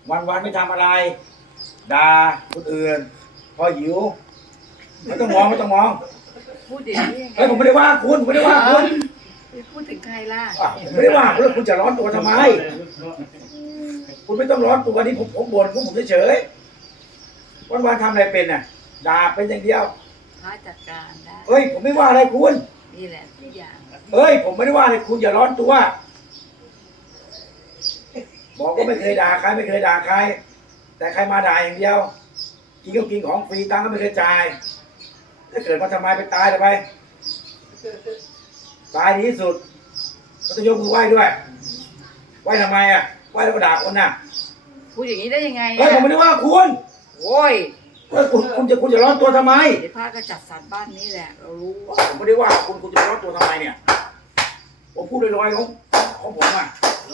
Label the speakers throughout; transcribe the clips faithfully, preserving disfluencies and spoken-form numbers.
Speaker 1: วันวันไม่ทำอะไรด่าคนอื่นพอหิวไม่ต้องมองไม่ต้องมอง
Speaker 2: พูดอย่างนี้ยังไง
Speaker 1: เฮ้ยผมไม่ได้ว่าคุณผมไม่ได้ว่าคุณ
Speaker 2: พูดถึงใครล่ะ
Speaker 1: อ่ะผมไม่ได้ว่าคุณแล้วคุณจะร้อนตัวทำไม คุณไม่ต้องร้อนตัวนี้ผมผมบ่นผมผมเฉยๆวันวันทำอะไรเป็นน่ะด่าเป็นอย่างเดียว
Speaker 2: พระจัดการได้
Speaker 1: เฮ้ยผมไม่ว่าอะไรคุณ
Speaker 2: นี่แหละทุกอย่าง
Speaker 1: เฮ้ยผมไม่ได้ว่าอะไรคุณอย่าร้อนตัว บอกว่าไม่เคยด่าใครไม่เคยด่าใคร แต่ใครมาด่าอย่างเดียว กินก็กินของฟรีตังค์ก็ไม่เคยจ่ายถ้าเกิดมาทำไมไปตายเลยไปตายดีที่สุดก็ต้องยกมือไหว้ด้วยไหว้ทำไมอ่ะไหว้แล้วก็ด่าคนน่ะ
Speaker 2: พูดอย่างนี้ได้ยังไง
Speaker 1: เฮ้ยผมไม่ได้ว่าคุณ
Speaker 2: โอ้ย
Speaker 1: เฮ้ยคุณคุณจะคุณจะร้อนตัวทำไม
Speaker 2: เดี๋ยวพระก็จัดสรรบ้านนี้แหละ เรารู้
Speaker 1: ผมไม่ได้ว่าคุณคุณจะร้อนตัวทำไมเนี่ยผมพูดลอยๆของของผมอ่ะ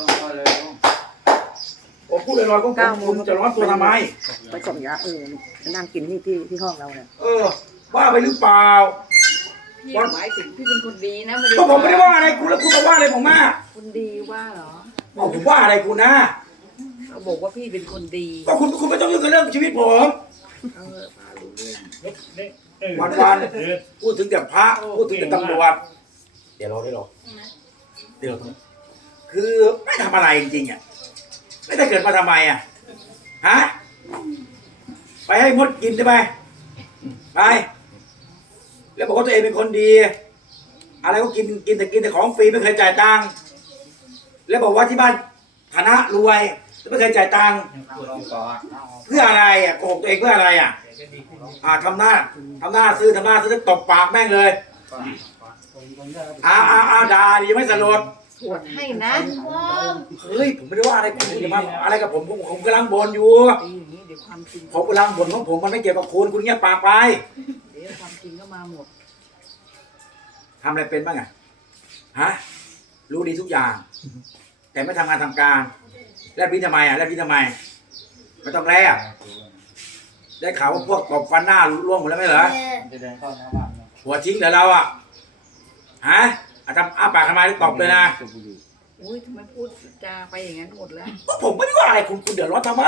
Speaker 1: ผมพูดลอยๆของผมคุณจะร้อนตัวทำไม
Speaker 3: ไปส่งยาเออมานั่งกินที่ที่ที่ห้องเราเนี่ย
Speaker 1: เออว่าไปหรือเปล่า
Speaker 2: พี่หมายถึงพี่เป็นคนดีนะไม่ได้
Speaker 1: ก็ผมไม่ได้ว่าอะไรคุณแล้วคุณมาว่าอะไรผมมา
Speaker 2: คนดีว่าเหรอ
Speaker 1: บอกผมว่าอะไรคุณนะ
Speaker 2: เราบอกว่าพี่เป็นคนดี
Speaker 1: ก็คุณคุณไม่ต้องยุ่งกับเรื่องชีวิตผม
Speaker 2: เออพระรู้เรื่อง
Speaker 1: วันวันๆพูดถึงแต่พระพูดถึงแต่ตำรวจเดี๋ยวรอได้รอเดี๋ยวรอคือไม่ทำอะไรจริงๆอ่ะไม่ได้เกิดมาทำไมอ่ะฮะไปให้มดกินได้ไหมไปแล้วบอกว่าตัวเองเป็นคนดี อะไรก็กินกินแต่กินแต่ของฟรีไม่เคยจ่ายตังค์แล้วบอกว่าที่บ้านฐานะรวยไม่เคยจ่ายตังค์เพื่ออะไรอ่ะโกหกตัวเองเพื่ออะไรอ่ะอ่าทำหน้าทำหน้าซื้อทำหน้าซื้อตบปากแม่งเลยอ้าวอ้าวอ้าวด่าดิยังไม่สลด
Speaker 2: สวดให้นะ
Speaker 1: เฮ้ยผมไม่ได้ว่าอะไรคุณอย่ามาอะไรกับผมผมผมกำลังบ่นอยู่
Speaker 2: ตีอย่างนี้เดี๋ยวความจริง
Speaker 1: ผมกำลังบ่นของผมมันไม่เกี่ยวกับคุณคุณเงียบปากไป
Speaker 2: เดี๋ยวความจริงก็มาหมด
Speaker 1: ทำอะไรเป็นบ้างอะฮะรู้ดีทุกอย่าง แต่ไม่ทำงานทำการแลบลิ้นทำไมอะแลบลิ้นทำไมไม่ต้องแลบได้ข่าวว่าพวกตบฟันหน้าร่วงหมดแล้วไหมเหรอหัวทิ้งเหรอเราอะฮะอาทำอ้าปากทำไมตบเลยนะ
Speaker 2: อุ้ยทำไมพูดจาไปอย่างนั้นหมดแล้ว
Speaker 1: ก็ผมไม่ได้ว่าอะไรคุณคุณเดือดร้อนทำไม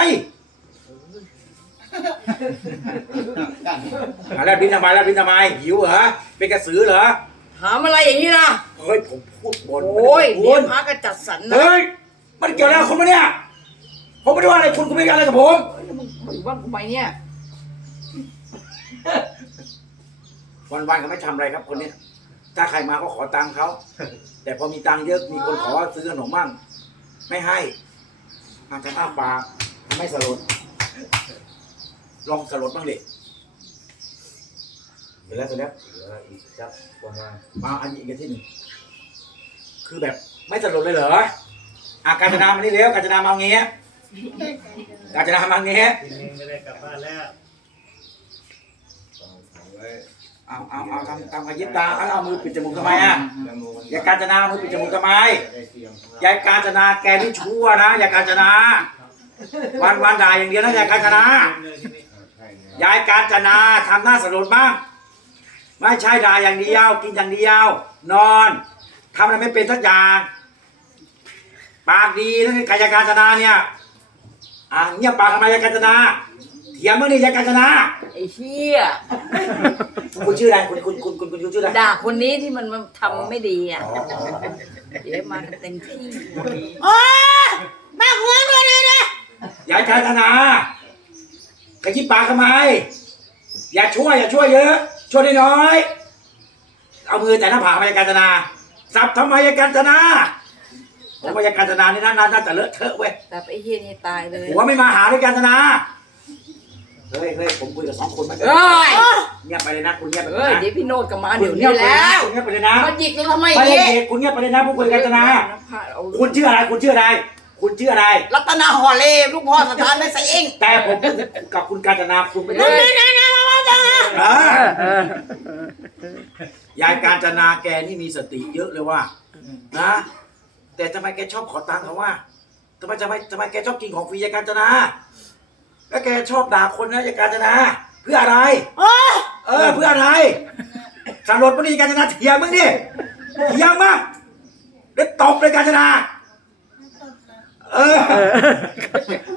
Speaker 1: อ่ะแลบลิ้นทำไมแลบลิ้นทำไมหิวเหรอเป็นกระสือเหรอ
Speaker 2: ถามอะไรอย่างนี้ล่ะ
Speaker 1: เฮ้ยผมพูดบน
Speaker 2: โอ้ย
Speaker 1: คุ
Speaker 2: เดี๋ยว
Speaker 1: ณ
Speaker 2: พระก็จัดสรรนะ
Speaker 1: เฮ้ยมันเกี่ยวอะไรกับคุณปะเนี่ยผมไม่ได้ว่าอะไรคุณคุณไม่ได้อะไรกับผม
Speaker 2: แล้วมึงมาอยู่บ้านกูไปเนี่ย
Speaker 1: วันๆก็ไม่ทำอะไรครับคนนี้ถ้าใครมาก็ขอตังค์เขาแต่พอมีตังค์เยอะมีคนขอซื้อขนมมั่งไม่ให้อาจจะอ้าปากไม่สลดลองสลดบ้างดิเสร็จแล้วเสร็จแล้วอีกจับวันมามาอันนี้อีกที่หนึ่งคือแบบไม่สลดเลยเหรออาการจนามานี่เร็วการจนามาเงี้ยการจนามาเงี้ย
Speaker 4: ไม่ได้กลับบ้านแล้ว
Speaker 1: เอาเอาเอาทำทำกระยิบตาเอาเอามือปิดจมูกทำไมอ่ะยายการจนามือปิดจมูกทำไมยายการจนาแกนี่ชั่วนะยายการจนาวันวันด่าอย่างเดียวนะยายการจนายายการจนาทำหน้าสลดบ้างไม่ใช่ด่าอย่างเดียวกินอย่างเดียวนอนทำอะไรไม่เป็นสักอย่างปากดีนะยายการจนาเนี่ยอ่ะเงียบปากทำไมยายการจนาเถียงเมื่อนี่ยายการจนา
Speaker 2: ไอ้เชี่ย
Speaker 1: คุณชื่ออะไรคุณคุณคุณคุณคุณชื่ออะไร
Speaker 2: ด่าคนนี้ที่มันมาทำไม่ดีอ่ะ
Speaker 1: อ๋อ
Speaker 2: เดี๋ยวมากันเต็มที่
Speaker 3: มาหัวเลยเลยนะ
Speaker 1: ยายการจนากระยิบปากทำไมอย่าช่วยอย่าช่วยเยอะช่วยน้อยๆเอามือแต่หน้าผากมายายการจนาสับทำไมยายการจนาผมว่ายายการจนานี่น่าน่าจะเลอะเทอะเว้ย
Speaker 2: แต่ไอ้เฮียนี่ตายเลย
Speaker 1: หัวไม่มาหาเลยการจนาเฮ้ยเฮ้ยผมคุยกับสองคนมา
Speaker 2: เอ้ย
Speaker 1: เงียบไปเลยนะคุณเงียบไปเล
Speaker 2: เอ้
Speaker 1: ย
Speaker 2: ย
Speaker 1: นะ
Speaker 2: เดี๋ยวพี่โนดก็มา
Speaker 1: คุ
Speaker 2: เดี๋
Speaker 1: ณ
Speaker 2: ยว
Speaker 1: เงี
Speaker 2: นี้
Speaker 1: ยบไปเลย
Speaker 2: แล้
Speaker 1: นะ
Speaker 2: ว
Speaker 1: คุณเงียบไปเลยนะ
Speaker 2: มาหยิกเราทำไม
Speaker 1: ไม่ได้
Speaker 2: เนี่ย
Speaker 1: เด็กคุณเงียบไปเลยนะผู้คุยกับการจนา
Speaker 2: เอา
Speaker 1: คุณชื่ออะไรคุณชื่ออะไร คุณชื่ออะไร
Speaker 2: รัตนาหอเลลูกพ่อสถานไม่ใส่เอง
Speaker 1: แต่ผมพูดกับคุณการจนาคุณไม่ได้
Speaker 2: เฮ้ย
Speaker 1: เออยายการจนาแกนี่มีสติเยอะเลยว่านะแต่ทำไมแกชอบขอตังค์เขาว่าทำไมทำไมทำไมแกชอบกินของฟรียายการจนาแล้วแกชอบด่าคนนะยายการจนาเพื่ออะไรเออเพื่ออะไรสารลดมันนี่การจนาเถียงมึงดิเถียงมั้งแล้วตบเลยการจนาเออ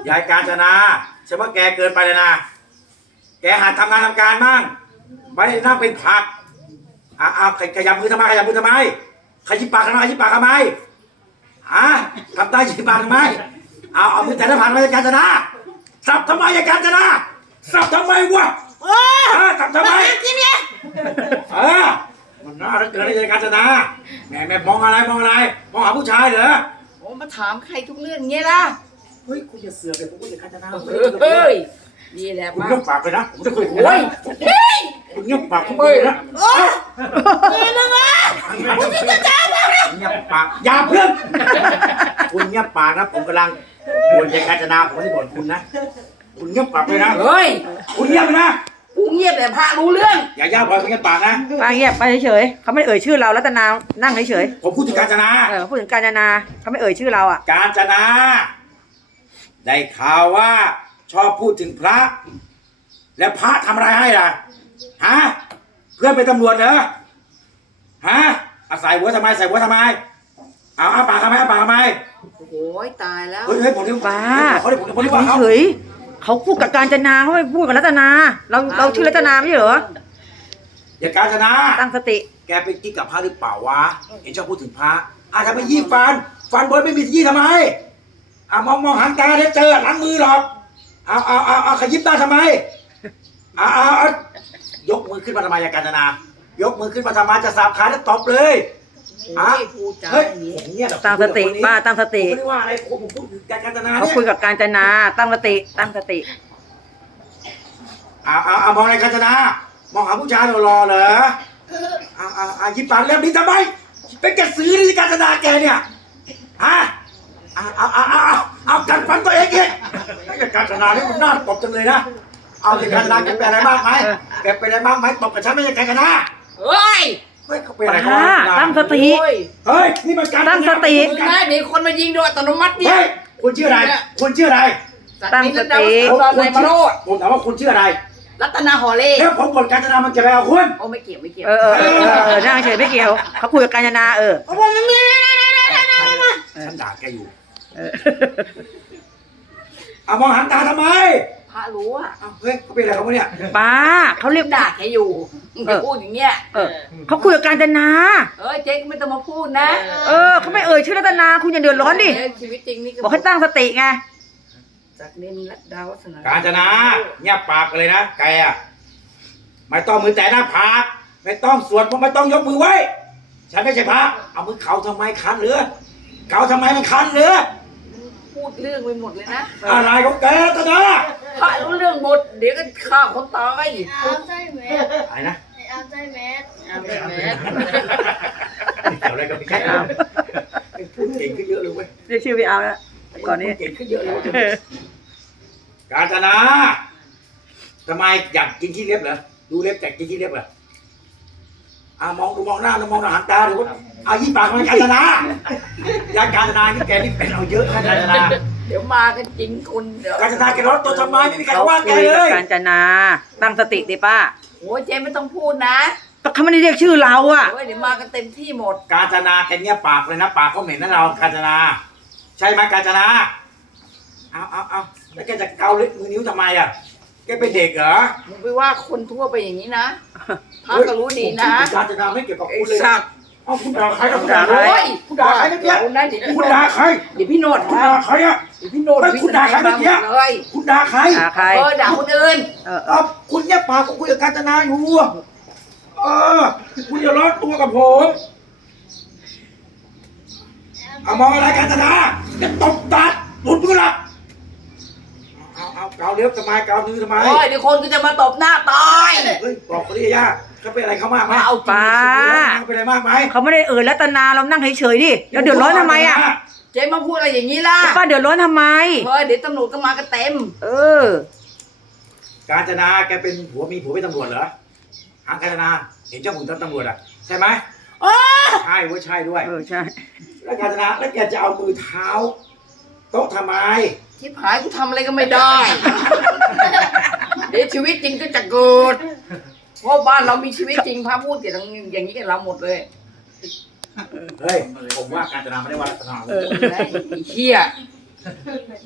Speaker 1: ยายกาญจนาฉันว่าแกเกินไปเลยนะแกหัดทำงานทำการมั่งไม่ได้นั่งเป็นผักอ้าวขยับมือทำไมขยับมือทำไมขยิบปากทำไมขยิบปากทำไมอ่ะทำตาขยิบปากทำไมเอาเอามือแต่ละผ่านมายายกาญจนาสับทำไมยายกาญจนาสับทำไมวะเออสับทำไมเออมันน่ารักเกินเลยยายกาญจนาแม่แม่มองอะไรมองอะไรมองหาผู้ชายเหรอ
Speaker 2: โอ้มาถามใครทุกเรื่องเงี้ยล่ะ
Speaker 1: เฮ้ยคุณอย่าเสือกเลยผมก็อย่าการจนา
Speaker 2: เฮ้ยนี่แหละ
Speaker 1: คุณ
Speaker 2: ป้า
Speaker 1: เงียบปากไปนะผมจะคุยกับคุณ
Speaker 2: โอ้
Speaker 1: นะ
Speaker 2: ย
Speaker 1: คุณเงียบปากคุณคุยนะ
Speaker 2: โอ้ยนี่นะวะคุณจะจ้างเราเลย
Speaker 1: เงียบปากอย่าเพิ่งคุณเงียบปากนะผมกำลังบ่นยายการจนาผมไม่ได้บ่นคุณนะคุณเงียบปากไปนะ
Speaker 2: เฮ้ย
Speaker 1: คุณเงียบไปนะ
Speaker 2: กูเงียบแต่พระรู้เรื่อง
Speaker 1: อย่าย่าพลอยคุณเงียบปากนะ
Speaker 3: ป้าเงียบไปเฉยๆเขาไม่ได้เอ่ยชื่อเรารัตนานั่งเฉย
Speaker 1: ผมพูดถึงการจนา
Speaker 3: ๆเออพูดถึงกาญจนาเขาไม่เอ่ยชื่อเราอ่ะ
Speaker 1: การจนาได้ข่าวว่าชอบพูดถึงพระ แล้วพระทำอะไรให้ล่ะฮะเพื่อนเป็นตำรวจเหรอฮะอาศัยหัวทำไมใส่หัวทำไมเอาอาปากทำไมอาปากทำไม
Speaker 2: โอ้ยตายแล้ว
Speaker 1: เฮ้ยเฮ้ยผมเรียก
Speaker 3: ป้า
Speaker 1: เขาเรียกผมผมเรียกว่าเขา
Speaker 3: เฉยๆเขาพูดกับกาญจนาเขาไม่พูดกับรัตนา เราเราชื่อรัตนาไม่ใช่เหรอ
Speaker 1: อย่าการจนา
Speaker 3: ตั้งสติ
Speaker 1: แกเป็นกิ๊กกับพระหรือเปล่าวะเห็นชอบพูดถึงพระอาจจะไปยี่ฟัน ฟันบนไม่มียี่ทำไมอ่ามองมองหางตาแล้วเจอหลังมือหรอกเอาเอาเอาเอาขยิบตาทำไมเอาเอาเอายกมือขึ้นมาทำไมอย่าการจนายกมือขึ้นมาทำไมจะสาบขาแล้วตบเลย
Speaker 2: โอ้ยพูดจา
Speaker 1: เฮ้ย
Speaker 2: อย่างนี้
Speaker 1: ผมเนี่ย
Speaker 3: ตั้งสติป้าตั้งส
Speaker 1: ผม
Speaker 3: ติ
Speaker 1: ไม่ได้ว่าอะไรผมพูดถึงการการจนา
Speaker 3: เขา
Speaker 1: เนี่ย
Speaker 3: คุยกับกาญจนาตั้งสติตั้งสติ
Speaker 1: เอาเอาเอามองอะไรการจนามองหาผู้ชายรอๆเหรอเอาเอาเอายิบปากแล้วนี่ทำไมเป็นกระสือในการจนาแกเนี่ยฮะเอาเอาเอาเอาเอาเอากันฟันตัวเองเองการจนาที่มันน่าตบจังเลยนะเอาในการจนาแกเป็นอะไรบ้างไหมแกเป็นอะไรบ้างไหมตบกับฉันไม่ใช่การจนา
Speaker 2: เฮ้ย
Speaker 1: เฮ้ยเขาเป็นอะไร
Speaker 3: ป้า
Speaker 1: กัน
Speaker 3: ตั้งสติ
Speaker 2: โอ้ย
Speaker 1: เฮ้ยนี่มันการ
Speaker 3: ตั้งสติ
Speaker 2: มึงได้มีคนมายิงโดยอัตโนมัติเนี่ย
Speaker 1: เฮ้ยคุณชื่ออะไรคุณชื่ออะไร
Speaker 3: ตั้งสติ
Speaker 1: ผม
Speaker 2: ตอนไหนมาโรด
Speaker 1: ผมถามว่าคุณชื่ออะไร
Speaker 2: รัตนาหอเล่
Speaker 1: แล้วผมกดการจนามันจะไปเอาคุณ
Speaker 2: โอ้ไม่เกี่ยวไม่เกี่ยว
Speaker 3: เออเออเออเออเออนั่งเฉยไม่เกี่ยวเขาคุยกับกาญจนาเออ
Speaker 2: โอ้ยไม่มี
Speaker 1: ฉันด่าแกอยู่
Speaker 3: เออ
Speaker 1: เอามองหันตาทำไม
Speaker 2: พระรู้อ่ะ
Speaker 1: เอาเฮ้ยเขาเป็นอะไรเขาเนี่ย
Speaker 3: ป้าเขาเรียก
Speaker 2: ด่าแกอยู่มึงจะพูดอย่างเงี้ย
Speaker 3: เออเขาคุยกับกาญจนา
Speaker 2: เอ้ยเจ๊ก็ไม่ต้องมาพูดนะ
Speaker 3: เออเขาไม่เอ่ยชื่อรัตนาคุณอย่าเดือดร้อนดิ
Speaker 2: เยชีวิตจริงนี่
Speaker 3: บอกให้ตั้งสติไง
Speaker 2: จากนินรัตดาวัฒนา
Speaker 1: การจนาเงียบปากกันเลยนะแกอะไม่ต้องมือแต่หน้าผากไม่ต้องสวดไม่ต้องยกมือไว้ ฉันไม่ใช่พระเอามือเขาทำไมคันเหรือเขาทำไมมันคันเหรือ
Speaker 2: พูดเรื่องไปหมดเลยนะ
Speaker 1: อะไรของแกรัตนา
Speaker 2: พระรู้เรื่องหมดเดี๋ยวก็ฆ่าคนตาย
Speaker 4: เอาใจแมส
Speaker 1: อะไรนะ
Speaker 4: เอาใจแมส
Speaker 2: เอาไปแม่
Speaker 1: เกี่ยวอะไรกับพี่แกพูดเก่งขึ้นเยอะเลยเว้ย
Speaker 3: เรียกชื่อพี่เอาแล้วก่อนนี้
Speaker 1: พูดเก่งขึ้นเยอะเลยเว้ยการจนาทำไมอยากกินขี้เล็บเหรอดูเล็บแต่กินขี้เล็บเหรออ่ามองดูมองหน้าดูมองหน้าหันตาดูเอายี่ปากมันการจนาอยากการจนานี่แกนี่เป็นเอาเยอะนะการจนา
Speaker 2: เดี๋ยวมากันจริงคนเดี๋ยว
Speaker 1: การจนาแกร้อนตัวทำไมไม่มีใคร
Speaker 3: เขา
Speaker 1: ว่าแก
Speaker 3: คุย
Speaker 1: เล
Speaker 3: กับ
Speaker 1: ย
Speaker 3: กาญจนาตั้งสติดิป้า
Speaker 2: โอ้ยเจ๊ไม่ต้องพูดนะ
Speaker 3: แต่เขาไม่ได้เรียกชื่อเราอ่ะ
Speaker 2: โอ้ยเดี๋ยวมากันเต็มที่หมด
Speaker 1: การจนาแกเงียบปากเลยนะปากเขาเหม็นนะเราการจนา ใช่ไหมการจนาเอาเอาเอาแล้วแกจะเกาเล็บมือนิ้วทำไมอ่ะแกเป็นเด็กเหรอ
Speaker 2: มึงไปว่าคนทั่วไปอย่างนี้นะพระก็รู้ดีนะ
Speaker 1: การจนาไม่เกี่ยวกับ
Speaker 2: ไอ้
Speaker 1: คุณเลย
Speaker 2: สัตว์
Speaker 1: เอาคุณด่าใครนะคุณ
Speaker 3: ด่า
Speaker 1: ด่า
Speaker 3: ใคร
Speaker 1: ใครคุณด่าใครเมื่อกี้
Speaker 2: เดี๋ยวนะเดี๋ยว
Speaker 1: คุณด่าใคร
Speaker 2: เดี๋ยวพี่โนด
Speaker 1: คุณ
Speaker 2: นะ
Speaker 1: ด่าใครอ่ะ
Speaker 2: เดี๋ยวพี่โนด
Speaker 1: เฮ้ยคุณด่าใครเมื่อกี้
Speaker 2: เลย
Speaker 1: คุณด่าใคร
Speaker 3: ด่าใคร
Speaker 2: เออด่าคนอื่น
Speaker 3: เออเอ
Speaker 1: เอา
Speaker 3: อ
Speaker 1: คุณเนี่ยปากผมคุยกับการจนาอยู่เออคุณอย่าร้อนตัวกับผมเอามองอะไรการจนาจะตบตัดหลุดมือละเอาเอาเกาเล็บทำไมเกามือทำไม
Speaker 2: โอ้ยเดี๋ยวคนก็จะมาตบหน้าตาย
Speaker 1: เฮ้ยบอกเขาดิย่าเขาเป็นอะไรเขามากไหม
Speaker 2: มาเอาจริง
Speaker 3: ป้า
Speaker 1: เขาเป็นอะไรมากไหม
Speaker 3: เขาไม่ได้เอ่ยรัตนาเรานั่งเฉยๆดิแล้วเดือดร้อนทำไมอ่ะ
Speaker 2: เจ๊มาพูดอะไรอย่างนี้ล่ะ
Speaker 3: ป้าเดือดร้อนทำไม
Speaker 2: เฮ้ยเดี๋ยวตำรวจก็มากันเต็ม
Speaker 3: เออ
Speaker 1: การจนาแกเป็นผัวมีผัวเป็นตำรวจเหรอหางการจนาเห็นเจ้าหุ่นตำรวจอ่ะใช่ไหมใช่เว่าใช่ด้วย
Speaker 3: เออใช่
Speaker 1: แล้วการจนาแล้วแกจะเอามือเท้าโต๊ะทำไม
Speaker 2: ชิบหายกูทำอะไรก็ไม่ได้ เดี๋ยวชีวิตจริงก็จะเกิด เพราะบ้านเรามีชีวิตจริงพระพูดเกี่ยวกับอย่างนี้กับเราหมดเลย
Speaker 1: เฮ้ยผมว่าการจนาไม่ได้ว่าลักษณะ
Speaker 3: เออ
Speaker 2: ไอ้เหี้ย